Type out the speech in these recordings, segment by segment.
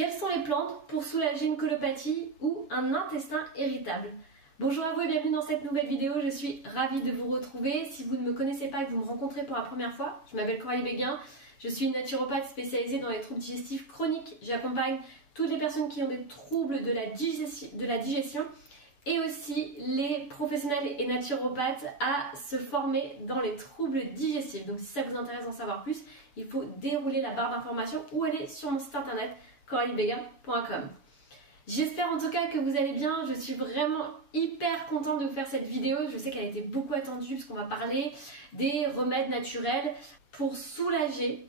Quelles sont les plantes pour soulager une colopathie ou un intestin irritable? Bonjour à vous et bienvenue dans cette nouvelle vidéo, je suis ravie de vous retrouver. Si vous ne me connaissez pas et que vous me rencontrez pour la première fois, je m'appelle Coralie Béguin, je suis une naturopathe spécialisée dans les troubles digestifs chroniques. J'accompagne toutes les personnes qui ont des troubles de la digestion et aussi les professionnels et naturopathes à se former dans les troubles digestifs. Donc si ça vous intéresse d'en savoir plus, il faut dérouler la barre d'informations ou aller sur mon site internet coraliebeguin.com. J'espère en tout cas que vous allez bien, je suis vraiment hyper contente de vous faire cette vidéo, je sais qu'elle a été beaucoup attendue puisqu'on va parler des remèdes naturels pour soulager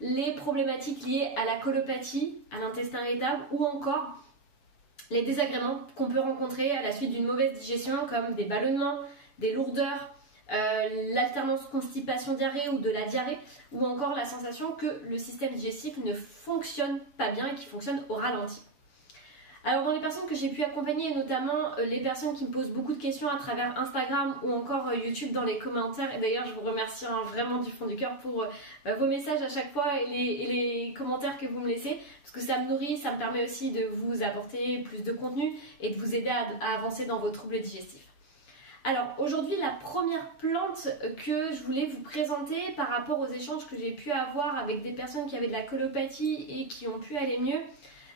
les problématiques liées à la colopathie, à l'intestin irritable ou encore les désagréments qu'on peut rencontrer à la suite d'une mauvaise digestion comme des ballonnements, des lourdeurs, l'alternance constipation-diarrhée ou de la diarrhée ou encore la sensation que le système digestif ne fonctionne pas bien et qu'il fonctionne au ralenti. Alors dans les personnes que j'ai pu accompagner, et notamment les personnes qui me posent beaucoup de questions à travers Instagram ou encore YouTube dans les commentaires, et d'ailleurs je vous remercie vraiment du fond du cœur pour vos messages à chaque fois et les commentaires que vous me laissez, parce que ça me nourrit, ça me permet aussi de vous apporter plus de contenu et de vous aider à avancer dans vos troubles digestifs. Alors aujourd'hui la première plante que je voulais vous présenter par rapport aux échanges que j'ai pu avoir avec des personnes qui avaient de la colopathie et qui ont pu aller mieux,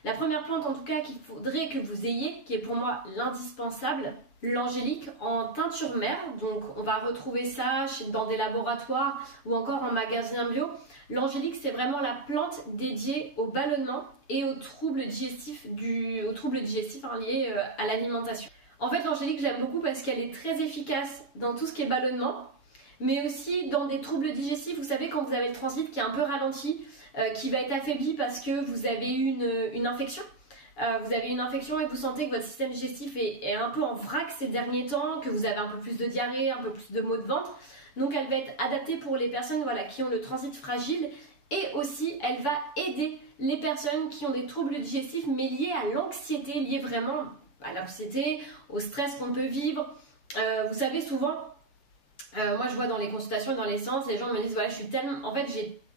la première plante en tout cas qu'il faudrait que vous ayez, qui est pour moi l'indispensable, l'angélique en teinture mère. Donc on va retrouver ça dans des laboratoires ou encore en magasin bio. L'angélique c'est vraiment la plante dédiée au ballonnement et aux troubles digestifs, liés à l'alimentation. En fait l'angélique j'aime beaucoup parce qu'elle est très efficace dans tout ce qui est ballonnement, mais aussi dans des troubles digestifs. Vous savez quand vous avez le transit qui est un peu ralenti, qui va être affaibli parce que vous avez eu une infection. Vous avez une infection et vous sentez que votre système digestif est un peu en vrac ces derniers temps, que vous avez un peu plus de diarrhée, un peu plus de maux de ventre. Donc elle va être adaptée pour les personnes qui ont le transit fragile et aussi elle va aider les personnes qui ont des troubles digestifs mais liés à l'anxiété, liés vraiment à l'anxiété, au stress qu'on peut vivre. Vous savez souvent, moi je vois dans les consultations et dans les séances, les gens me disent voilà, j'ai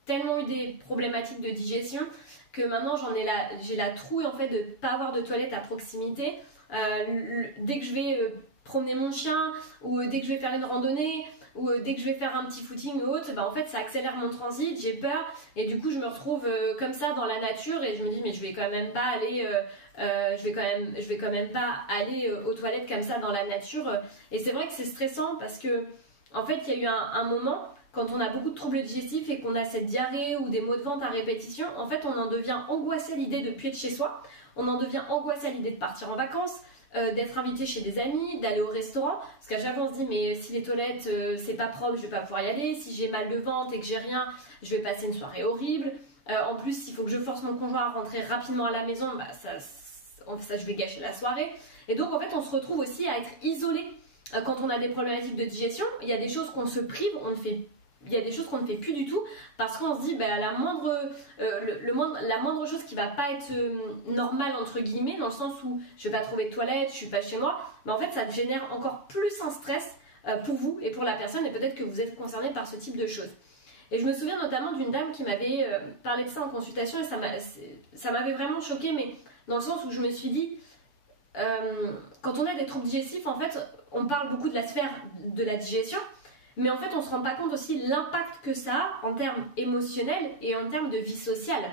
tellement eu des problématiques de digestion que maintenant j'ai la trouille en fait de ne pas avoir de toilette à proximité. Dès que je vais promener mon chien ou dès que je vais faire une randonnée ou dès que je vais faire un petit footing ou autre, en fait ça accélère mon transit, j'ai peur et du coup je me retrouve comme ça dans la nature et je me dis mais je vais quand même pas aller aux toilettes comme ça dans la nature. Et c'est vrai que c'est stressant parce que en fait il y a eu un moment quand on a beaucoup de troubles digestifs et qu'on a cette diarrhée ou des maux de ventre à répétition, en fait on en devient angoissé à l'idée de puer de chez soi, on en devient angoissé à l'idée de partir en vacances, d'être invité chez des amis, d'aller au restaurant, parce qu'à chaque fois on se dit mais si les toilettes c'est pas propre, je vais pas pouvoir y aller, si j'ai mal de ventre et que j'ai rien, je vais passer une soirée horrible, en plus s'il faut que je force mon conjoint à rentrer rapidement à la maison, ça je vais gâcher la soirée, et donc en fait on se retrouve aussi à être isolé quand on a des problématiques de digestion. Il y a des choses qu'on se prive, il y a des choses qu'on ne fait plus du tout parce qu'on se dit la moindre chose qui va pas être normale entre guillemets, dans le sens où je vais pas trouver de toilette, je suis pas chez moi, mais en fait ça génère encore plus un stress pour vous et pour la personne, et peut-être que vous êtes concerné par ce type de choses. Et je me souviens notamment d'une dame qui m'avait parlé de ça en consultation et ça m'avait vraiment choquée, mais dans le sens où je me suis dit quand on a des troubles digestifs, en fait on parle beaucoup de la sphère de la digestion, mais en fait on se rend pas compte aussi l'impact que ça a en termes émotionnels et en termes de vie sociale.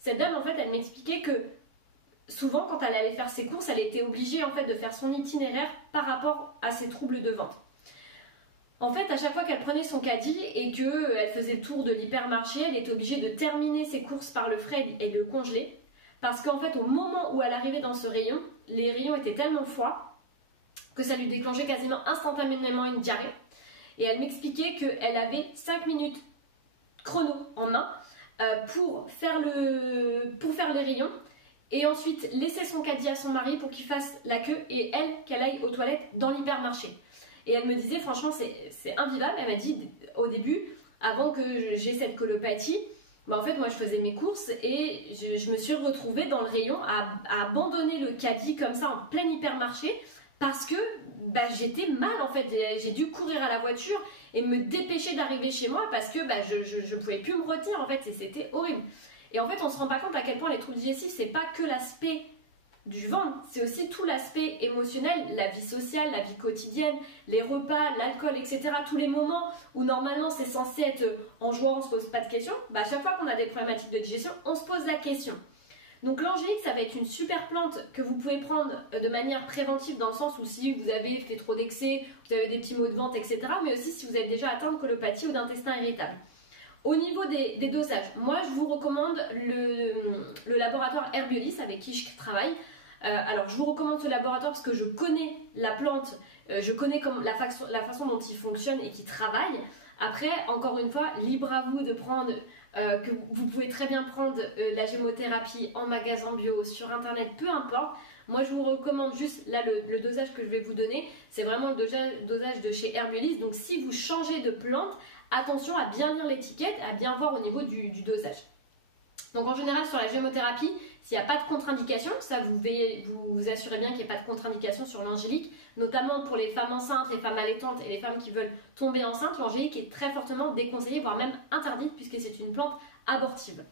Cette dame en fait elle m'expliquait que souvent quand elle allait faire ses courses, elle était obligée en fait de faire son itinéraire par rapport à ses troubles de ventre. En fait à chaque fois qu'elle prenait son caddie et qu'elle faisait le tour de l'hypermarché, elle était obligée de terminer ses courses par le frais et de le congeler, parce qu'en fait au moment où elle arrivait dans ce rayon, les rayons étaient tellement froids que ça lui déclenchait quasiment instantanément une diarrhée. Et elle m'expliquait qu'elle avait 5 minutes chrono en main pour faire les rayons et ensuite laisser son caddie à son mari pour qu'il fasse la queue et elle qu'elle aille aux toilettes dans l'hypermarché. Et elle me disait franchement c'est invivable. Elle m'a dit au début, avant que j'ai cette colopathie, en fait moi je faisais mes courses et je me suis retrouvée dans le rayon à abandonner le caddie comme ça en plein hypermarché parce que j'étais mal en fait, j'ai dû courir à la voiture et me dépêcher d'arriver chez moi parce que je pouvais plus me retenir en fait, et c'était horrible. Et en fait, on se rend pas compte à quel point les troubles digestifs, c'est pas que l'aspect du ventre, c'est aussi tout l'aspect émotionnel, la vie sociale, la vie quotidienne, les repas, l'alcool, etc. Tous les moments où normalement c'est censé être en joie, on se pose pas de questions. Bah, à chaque fois qu'on a des problématiques de digestion, on se pose la question. Donc l'angélique, ça va être une super plante que vous pouvez prendre de manière préventive dans le sens où si vous avez fait trop d'excès, vous avez des petits maux de ventre, etc. Mais aussi si vous êtes déjà atteint de colopathie ou d'intestin irritable. Au niveau des dosages, moi je vous recommande le laboratoire Herbiolis avec qui je travaille. Alors je vous recommande ce laboratoire parce que je connais la plante, je connais la façon dont il fonctionne et qu'il travaille. Après, encore une fois, libre à vous de prendre, que vous pouvez très bien prendre la gémothérapie en magasin bio, sur internet, peu importe. Moi je vous recommande juste, là le dosage que je vais vous donner, c'est vraiment le dosage de chez Herbiolis. Donc si vous changez de plante, attention à bien lire l'étiquette, à bien voir au niveau du dosage. Donc en général sur la gémothérapie, s'il n'y a pas de contre-indication, ça vous assurez bien qu'il n'y a pas de contre-indication sur l'angélique, notamment pour les femmes enceintes, les femmes allaitantes et les femmes qui veulent tomber enceintes, l'angélique est très fortement déconseillée, voire même interdite puisque c'est une plante abortive.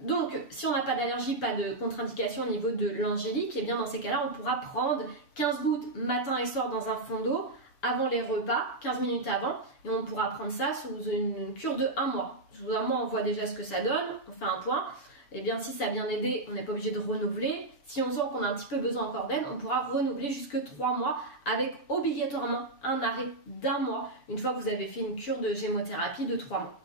Donc si on n'a pas d'allergie, pas de contre-indication au niveau de l'angélique, et bien dans ces cas-là on pourra prendre 15 gouttes matin et soir dans un fond d'eau avant les repas, 15 minutes avant, et on pourra prendre ça sous une cure de 1 mois. Sous 1 mois on voit déjà ce que ça donne, on fait un point. Et bien si ça a bien aidé, on n'est pas obligé de renouveler. Si on sent qu'on a un petit peu besoin encore d'aide, on pourra renouveler jusque 3 mois avec obligatoirement un arrêt d'1 mois une fois que vous avez fait une cure de gémothérapie de 3 mois.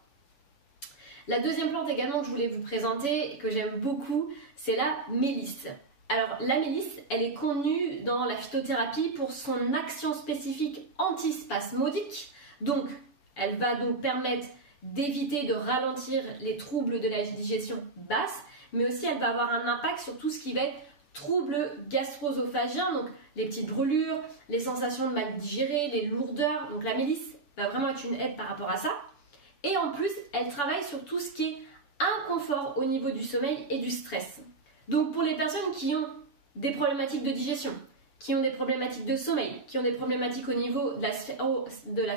La deuxième plante également que je voulais vous présenter et que j'aime beaucoup, c'est la mélisse. Alors la mélisse, elle est connue dans la phytothérapie pour son action spécifique antispasmodique. Donc elle va donc permettre d'éviter de ralentir les troubles de la digestion basse, mais aussi elle va avoir un impact sur tout ce qui va être troubles gastro-œsophagiens, donc les petites brûlures, les sensations de mal digéré, les lourdeurs. Donc la mélisse va vraiment être une aide par rapport à ça. Et en plus, elle travaille sur tout ce qui est inconfort au niveau du sommeil et du stress. Donc pour les personnes qui ont des problématiques de digestion, qui ont des problématiques de sommeil, qui ont des problématiques au niveau de la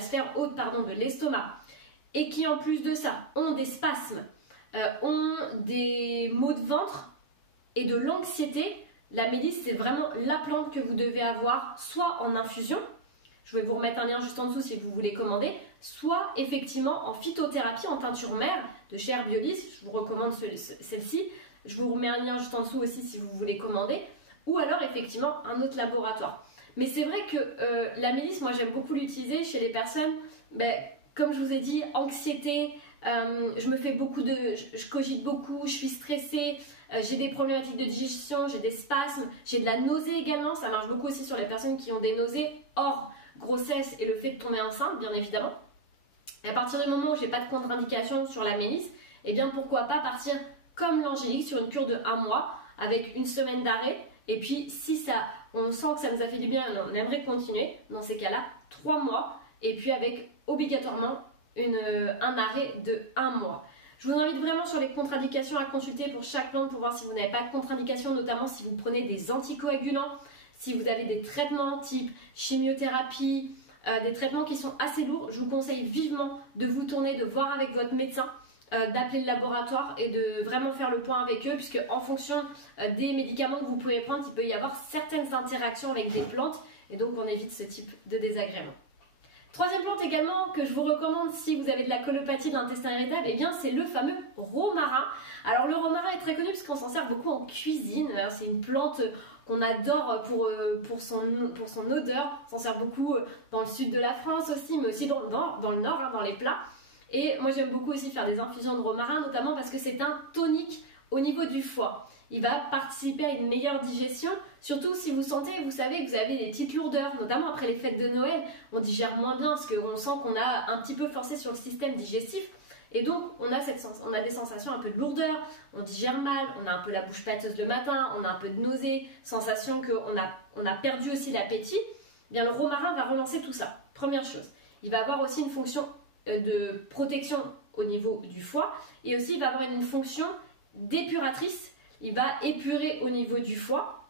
sphère haute de l'estomac, et qui en plus de ça ont des spasmes, ont des maux de ventre et de l'anxiété, la mélisse c'est vraiment la plante que vous devez avoir soit en infusion, je vais vous remettre un lien juste en dessous si vous voulez commander, soit effectivement en phytothérapie en teinture mère de chez Herbiolis, je vous recommande celle-ci, je vous remets un lien juste en dessous aussi si vous voulez commander, ou alors effectivement un autre laboratoire. Mais c'est vrai que la mélisse, moi j'aime beaucoup l'utiliser chez les personnes, comme je vous ai dit, anxiété, je cogite beaucoup, je suis stressée, j'ai des problématiques de digestion, j'ai des spasmes, j'ai de la nausée également, ça marche beaucoup aussi sur les personnes qui ont des nausées hors grossesse et le fait de tomber enceinte, bien évidemment. Et à partir du moment où j'ai pas de contre-indication sur la mélisse, et bien pourquoi pas partir comme l'angélique sur une cure de 1 mois avec une semaine d'arrêt, et puis si on sent que ça nous a fait du bien et on aimerait continuer, dans ces cas-là, 3 mois, et puis avec obligatoirement un arrêt de 1 mois. Je vous invite vraiment sur les contre-indications à consulter pour chaque plante pour voir si vous n'avez pas de contre-indications, notamment si vous prenez des anticoagulants, si vous avez des traitements type chimiothérapie, des traitements qui sont assez lourds. Je vous conseille vivement de vous tourner, de voir avec votre médecin, d'appeler le laboratoire et de vraiment faire le point avec eux, puisque en fonction des médicaments que vous pouvez prendre, il peut y avoir certaines interactions avec des plantes et donc on évite ce type de désagrément. Troisième plante également que je vous recommande si vous avez de la colopathie, de l'intestin irritable, eh bien c'est le fameux romarin. Alors le romarin est très connu puisqu'on s'en sert beaucoup en cuisine. C'est une plante qu'on adore pour son odeur. On s'en sert beaucoup dans le sud de la France aussi, mais aussi dans le nord, dans les plats. Et moi j'aime beaucoup aussi faire des infusions de romarin, notamment parce que c'est un tonique au niveau du foie. Il va participer à une meilleure digestion, surtout si vous sentez, vous savez que vous avez des petites lourdeurs, notamment après les fêtes de Noël, on digère moins bien parce qu'on sent qu'on a un petit peu forcé sur le système digestif et donc on a des sensations un peu de lourdeur, on digère mal, on a un peu la bouche pâteuse le matin, on a un peu de nausée, sensation qu'on a perdu aussi l'appétit. Bien le romarin va relancer tout ça, première chose. Il va avoir aussi une fonction de protection au niveau du foie et aussi il va avoir une fonction d'épuratrice. Il va épurer au niveau du foie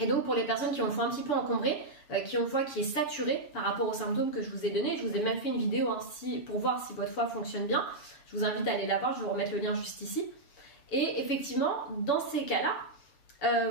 et donc pour les personnes qui ont le foie un petit peu encombré, qui ont le foie qui est saturé par rapport aux symptômes que je vous ai donnés, je vous ai même fait une vidéo pour voir si votre foie fonctionne bien, Je vous invite à aller la voir, je vais vous remettre le lien juste ici. Et effectivement, dans ces cas-là,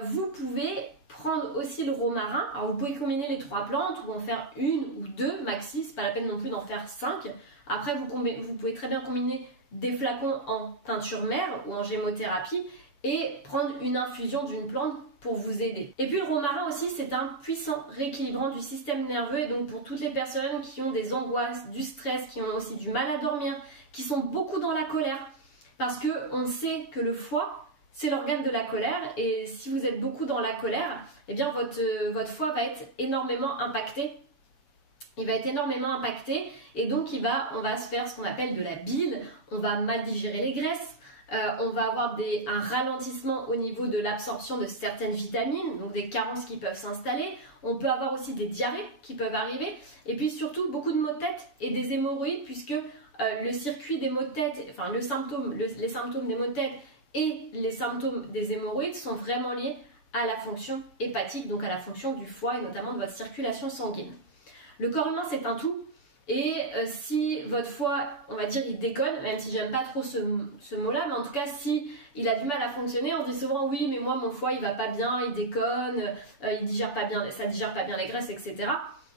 vous pouvez prendre aussi le romarin. Alors vous pouvez combiner les 3 plantes ou en faire une ou 2 maxi, c'est pas la peine non plus d'en faire 5. Après vous pouvez très bien combiner des flacons en teinture mère ou en gémothérapie et prendre une infusion d'une plante pour vous aider. Et puis le romarin aussi, c'est un puissant rééquilibrant du système nerveux, et donc pour toutes les personnes qui ont des angoisses, du stress, qui ont aussi du mal à dormir, qui sont beaucoup dans la colère, parce que on sait que le foie c'est l'organe de la colère, et si vous êtes beaucoup dans la colère, eh bien votre foie va être énormément impacté. Il va être énormément impacté, et donc on va se faire ce qu'on appelle de la bile, on va mal digérer les graisses, on va avoir un ralentissement au niveau de l'absorption de certaines vitamines, donc des carences qui peuvent s'installer. On peut avoir aussi des diarrhées qui peuvent arriver, et puis surtout beaucoup de maux de tête et des hémorroïdes, puisque le circuit des maux de tête, enfin les symptômes des maux de tête et les symptômes des hémorroïdes sont vraiment liés à la fonction hépatique, donc à la fonction du foie et notamment de votre circulation sanguine. Le corps humain c'est un tout, et si votre foie, on va dire, il déconne, même si j'aime pas trop ce mot-là, mais en tout cas si il a du mal à fonctionner, on se dit souvent oui mais moi mon foie il va pas bien, il déconne, il digère pas bien, ça digère pas bien les graisses, etc.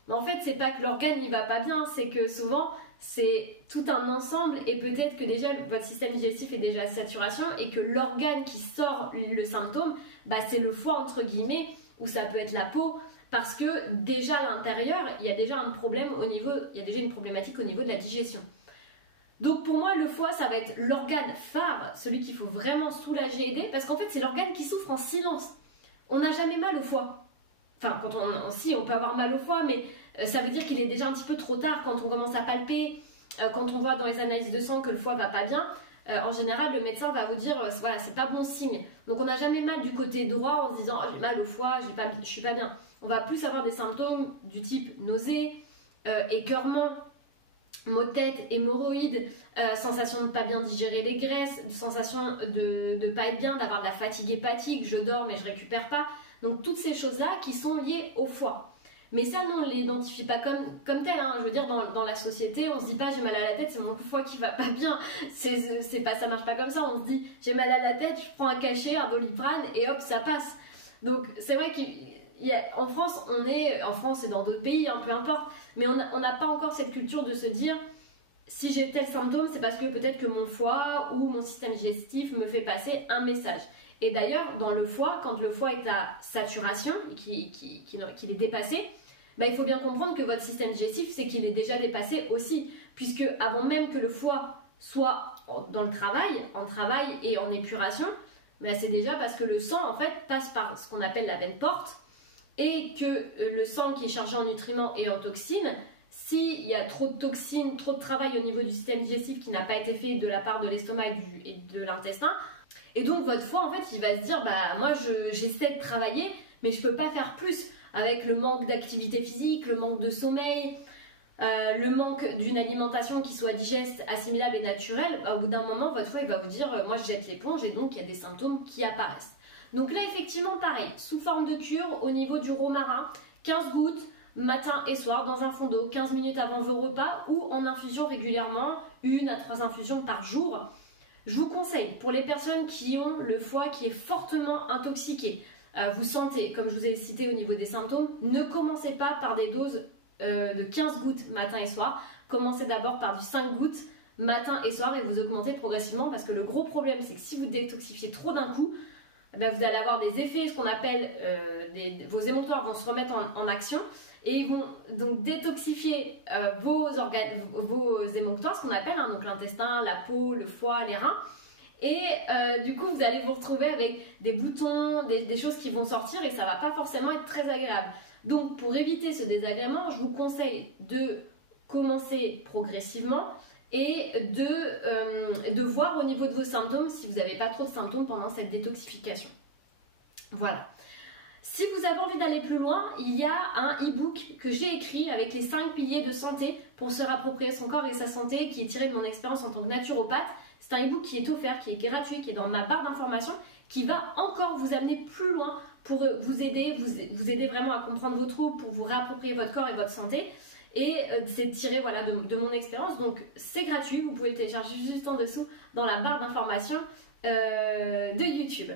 Mais en fait c'est pas que l'organe il va pas bien, c'est que souvent c'est tout un ensemble, et peut-être que déjà votre système digestif est déjà à saturation et que l'organe qui sort le symptôme, bah, c'est le foie entre guillemets, ou ça peut être la peau, parce que déjà à l'intérieur il y a déjà un problème il y a déjà une problématique au niveau de la digestion. Donc pour moi le foie ça va être l'organe phare, celui qu'il faut vraiment soulager, aider, parce qu'en fait c'est l'organe qui souffre en silence. On n'a jamais mal au foie. Enfin, si on peut avoir mal au foie, mais ça veut dire qu'il est déjà un petit peu trop tard quand on commence à palper, quand on voit dans les analyses de sang que le foie va pas bien. En général, le médecin va vous dire, voilà, c'est pas bon signe. Donc on n'a jamais mal du côté droit en se disant, oh, j'ai mal au foie, je suis pas bien. On va plus avoir des symptômes du type nausée, écœurement, maux de tête, hémorroïdes, sensation de ne pas bien digérer les graisses, sensation de ne pas être bien, d'avoir de la fatigue hépatique, je dors mais je récupère pas. Donc toutes ces choses-là qui sont liées au foie. Mais ça, non, on ne l'identifie pas comme tel. Hein. Je veux dire, dans la société, on ne se dit pas j'ai mal à la tête, c'est mon foie qui va pas bien. Ça marche pas comme ça. On se dit j'ai mal à la tête, je prends un cachet, un Doliprane et hop, ça passe. Donc c'est vrai qu'en France, en France et dans d'autres pays, hein, peu importe, mais on n'a pas encore cette culture de se dire si j'ai tel symptôme, c'est parce que peut-être que mon foie ou mon système digestif me fait passer un message. Et d'ailleurs, dans le foie, quand le foie est à saturation, qu'il est dépassé, bah, il faut bien comprendre que votre système digestif, c'est qu'il est déjà dépassé aussi. Puisque avant même que le foie soit dans le travail, en travail et en épuration, bah, c'est déjà parce que le sang, en fait, passe par ce qu'on appelle la veine porte, et que le sang qui est chargé en nutriments et en toxines, s'il y a trop de toxines, trop de travail au niveau du système digestif qui n'a pas été fait de la part de l'estomac et de l'intestin, et donc votre foie en fait il va se dire bah moi j'essaie de travailler mais je peux pas faire plus avec le manque d'activité physique, le manque de sommeil, le manque d'une alimentation qui soit digeste, assimilable et naturelle. Au bout d'un moment votre foie il va vous dire moi je jette l'éponge, et donc il y a des symptômes qui apparaissent. Donc là effectivement pareil, sous forme de cure au niveau du romarin, 15 gouttes matin et soir dans un fond d'eau, 15 minutes avant vos repas, ou en infusion régulièrement, 1 à 3 infusions par jour. Je vous conseille, pour les personnes qui ont le foie qui est fortement intoxiqué, vous sentez, comme je vous ai cité au niveau des symptômes, ne commencez pas par des doses de 15 gouttes matin et soir. Commencez d'abord par du 5 gouttes matin et soir et vous augmentez progressivement, parce que le gros problème c'est que si vous détoxifiez trop d'un coup, ben vous allez avoir des effets, ce qu'on appelle, vos émonctoires vont se remettre en action, et ils vont donc détoxifier vos émonctoires, ce qu'on appelle, hein, donc l'intestin, la peau, le foie, les reins, et du coup vous allez vous retrouver avec des boutons, des choses qui vont sortir, et ça va pas forcément être très agréable. Donc pour éviter ce désagrément, je vous conseille de commencer progressivement et de voir au niveau de vos symptômes si vous n'avez pas trop de symptômes pendant cette détoxification. Voilà. Si vous avez envie d'aller plus loin, il y a un e-book que j'ai écrit avec les 5 piliers de santé pour se réapproprier son corps et sa santé, qui est tiré de mon expérience en tant que naturopathe. C'est un e-book qui est offert, qui est gratuit, qui est dans ma barre d'informations, qui va encore vous amener plus loin pour vous aider vraiment à comprendre vos troubles, pour vous réapproprier votre corps et votre santé. et c'est tiré voilà, de mon expérience. Donc c'est gratuit, vous pouvez le télécharger juste en dessous dans la barre d'informations de YouTube.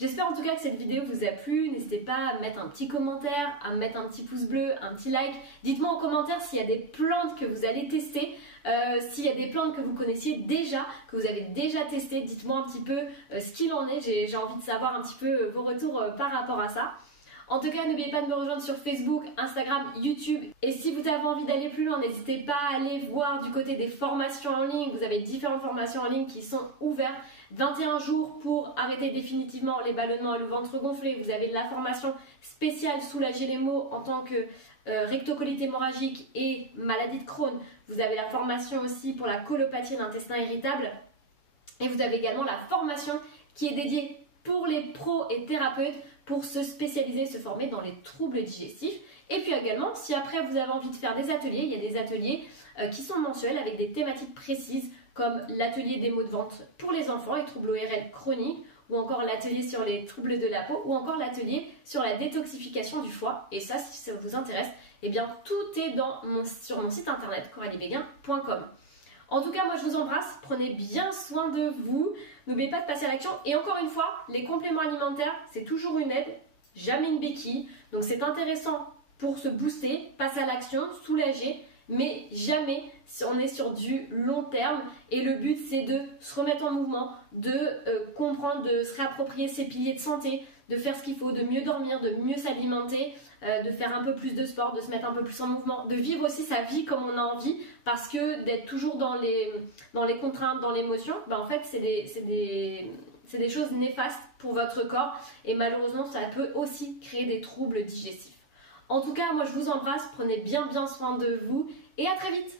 J'espère en tout cas que cette vidéo vous a plu. N'hésitez pas à mettre un petit commentaire, à mettre un petit pouce bleu, un petit like. Dites-moi en commentaire s'il y a des plantes que vous allez tester, s'il y a des plantes que vous connaissiez déjà, que vous avez déjà testé. Dites-moi un petit peu ce qu'il en est. J'ai envie de savoir un petit peu vos retours par rapport à ça. En tout cas, n'oubliez pas de me rejoindre sur Facebook, Instagram, YouTube. Et si vous avez envie d'aller plus loin, n'hésitez pas à aller voir du côté des formations en ligne. Vous avez différentes formations en ligne qui sont ouvertes. 21 jours pour arrêter définitivement les ballonnements et le ventre gonflé. Vous avez la formation spéciale soulager les maux en tant que rectocolite hémorragique et maladie de Crohn. Vous avez la formation aussi pour la colopathie et l'intestin irritable. Et vous avez également la formation qui est dédiée pour les pros et thérapeutes pour se spécialiser, se former dans les troubles digestifs. Et puis également, si après vous avez envie de faire des ateliers, il y a des ateliers qui sont mensuels avec des thématiques précises comme l'atelier des maux de ventre pour les enfants et troubles ORL chroniques, ou encore l'atelier sur les troubles de la peau, ou encore l'atelier sur la détoxification du foie. Et ça, si ça vous intéresse, eh bien tout est sur mon site internet coraliebéguin.com. En tout cas, moi je vous embrasse, prenez bien soin de vous, n'oubliez pas de passer à l'action. Et encore une fois, les compléments alimentaires, c'est toujours une aide, jamais une béquille. Donc c'est intéressant pour se booster, passer à l'action, soulager, mais jamais si on est sur du long terme. Et le but c'est de se remettre en mouvement, de comprendre, de se réapproprier ses piliers de santé, de faire ce qu'il faut, de mieux dormir, de mieux s'alimenter, de faire un peu plus de sport, de se mettre un peu plus en mouvement, de vivre aussi sa vie comme on a envie, parce que d'être toujours dans les contraintes, dans l'émotion, ben en fait c'est des choses néfastes pour votre corps et malheureusement ça peut aussi créer des troubles digestifs. En tout cas, moi je vous embrasse, prenez bien soin de vous et à très vite.